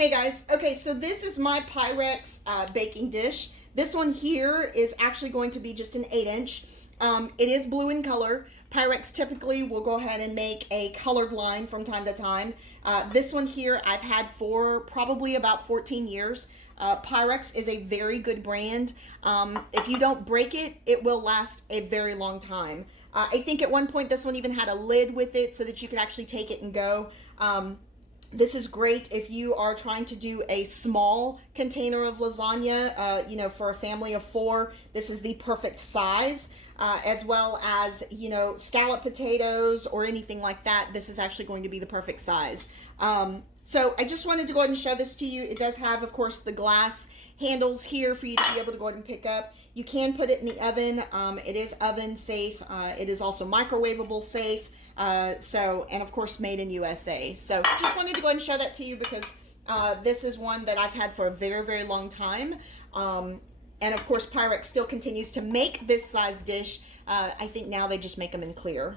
Hey guys, okay, so this is my Pyrex baking dish. This one here is actually going to be just an 8-inch. It is blue in color. Pyrex typically will go ahead and make a colored line from time to time. This one here I've had for probably about 14 years. Pyrex is a very good brand. If you don't break it, it will last a very long time. I think at one point this one even had a lid with it so that you could actually take it and go. This is great if you are trying to do a small container of lasagna, for a family of 4. This is the perfect size, as well as, scallop potatoes or anything like that. This is actually going to be the perfect size. So I just wanted to go ahead and show this to you. It does have, of course, the glass handles here for you to be able to go ahead and pick up. You can put it in the oven. It is oven safe. It is also microwavable safe. And of course made in USA. So just wanted to go ahead and show that to you because this is one that I've had for a very, very long time. And of course Pyrex still continues to make this size dish. I think now they just make them in clear.